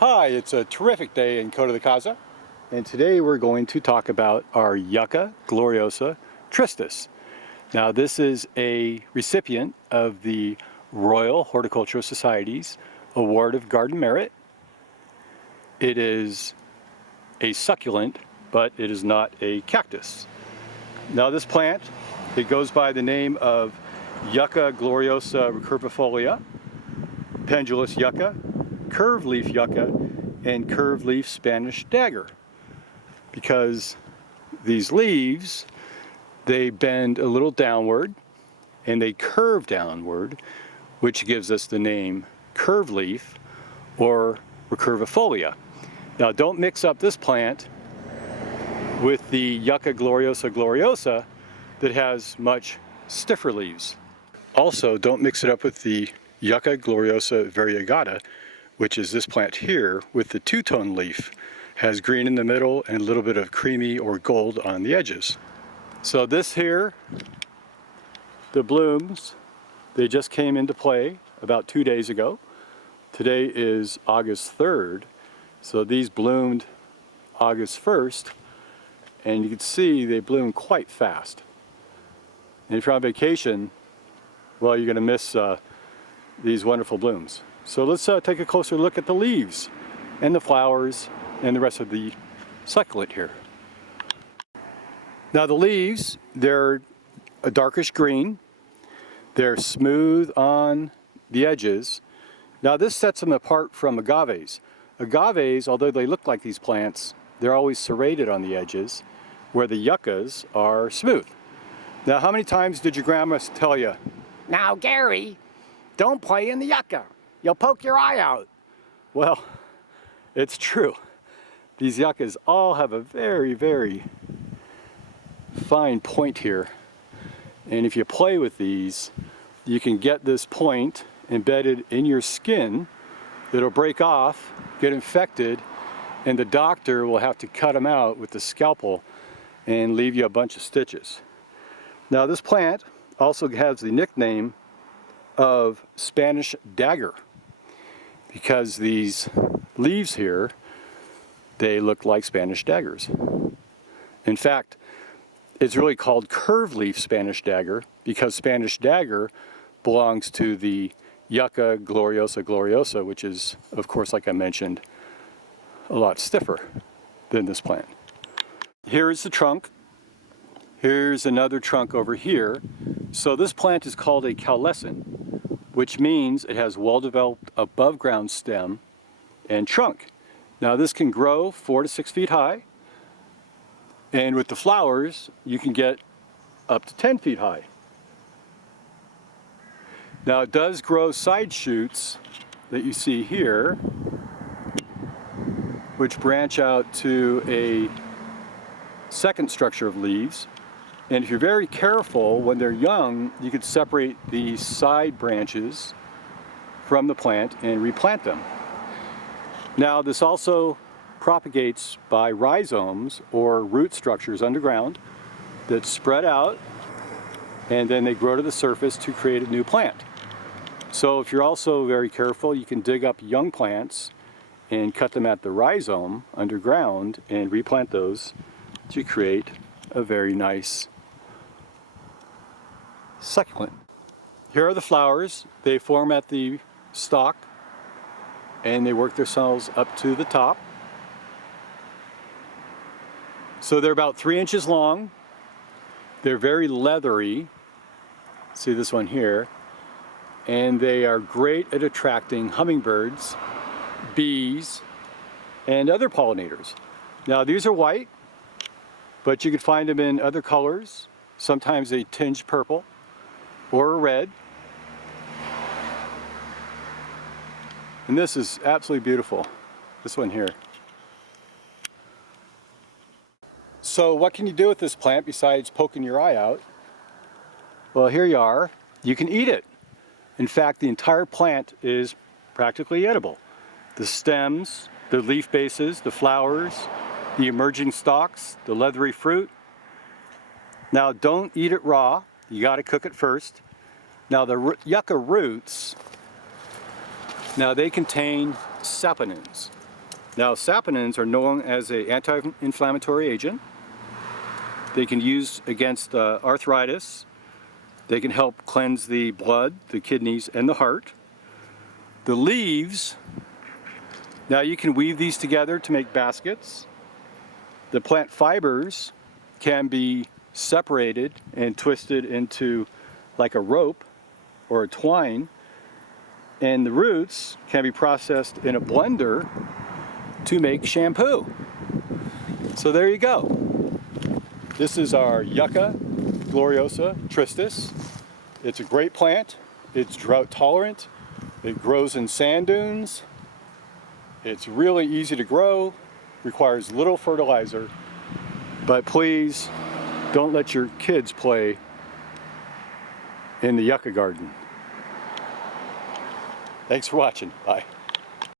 Hi, it's a terrific day in Coto de Caza, and today we're going to talk about our Yucca gloriosa tristis. Now this is a recipient of the Royal Horticultural Society's Award of Garden Merit. It is a succulent, but it is not a cactus. Now this plant, it goes by the name of Yucca gloriosa recurvifolia, Pendulous yucca, Curved-leaf yucca, and Curved-leaf Spanish Dagger, because these leaves, they bend a little downward and they curve downward, which gives us the name curved leaf or recurvifolia. Now don't mix up this plant with the Yucca gloriosa that has much stiffer leaves. Also, don't mix it up with the Yucca gloriosa variegata, which is this plant here with the two-tone leaf. Has green in the middle and a little bit of creamy or gold on the edges. So this here, the blooms, they just came into play about 2 days ago. Today is August 3rd, so these bloomed August 1st, and you can see they bloom quite fast. And if you're on vacation, well, you're going to miss these wonderful blooms. So let's take a closer look at the leaves and the flowers and the rest of the succulent here. Now the leaves, they're a darkish green. They're smooth on the edges. Now this sets them apart from agaves. Agaves, although they look like these plants, they're always serrated on the edges, where the yuccas are smooth. Now how many times did your grandma tell you, "Now Gary, don't play in the yucca. You'll poke your eye out"? Well, it's true. These yuccas all have a very, very fine point here. And if you play with these, you can get this point embedded in your skin. It'll break off, get infected, and the doctor will have to cut them out with the scalpel and leave you a bunch of stitches. Now this plant also has the nickname of Spanish Dagger, because these leaves here, they look like Spanish daggers. In fact, it's really called Curved-leaf Spanish Dagger because Spanish Dagger belongs to the Yucca gloriosa, which is, of course, like I mentioned, a lot stiffer than this plant. Here is the trunk. Here's another trunk over here. So this plant is called a caulescent, which means it has well-developed above ground stem and trunk. Now this can grow 4 to 6 feet high, and with the flowers you can get up to 10 feet high. Now it does grow side shoots that you see here, which branch out to a second structure of leaves. And if you're very careful, when they're young, you could separate the side branches from the plant and replant them. Now this also propagates by rhizomes or root structures underground that spread out, and then they grow to the surface to create a new plant. So if you're also very careful, you can dig up young plants and cut them at the rhizome underground and replant those to create a very nice succulent. Here are the flowers. They form at the stalk and they work themselves up to the top. So they're about 3 inches long. They're very leathery. See this one here. And they are great at attracting hummingbirds, bees, and other pollinators. Now these are white, but you could find them in other colors. Sometimes they tinge purple or a red. And this is absolutely beautiful, this one here. So what can you do with this plant besides poking your eye out? Well, here you are. You can eat it. In fact, the entire plant is practically edible. The stems, the leaf bases, the flowers, the emerging stalks, the leathery fruit. Now don't eat it raw. You got to cook it first. Now the yucca roots, now they contain saponins. Now, saponins are known as an anti-inflammatory agent. They can use against arthritis. They can help cleanse the blood, the kidneys, and the heart. The leaves, now you can weave these together to make baskets. The plant fibers can be separated and twisted into like a rope or a twine. And the roots can be processed in a blender to make shampoo. So there you go. This is our Yucca gloriosa tristis. It's a great plant. It's drought tolerant. It grows in sand dunes. It's really easy to grow, requires little fertilizer, but please don't let your kids play in the yucca garden. Thanks for watching. Bye.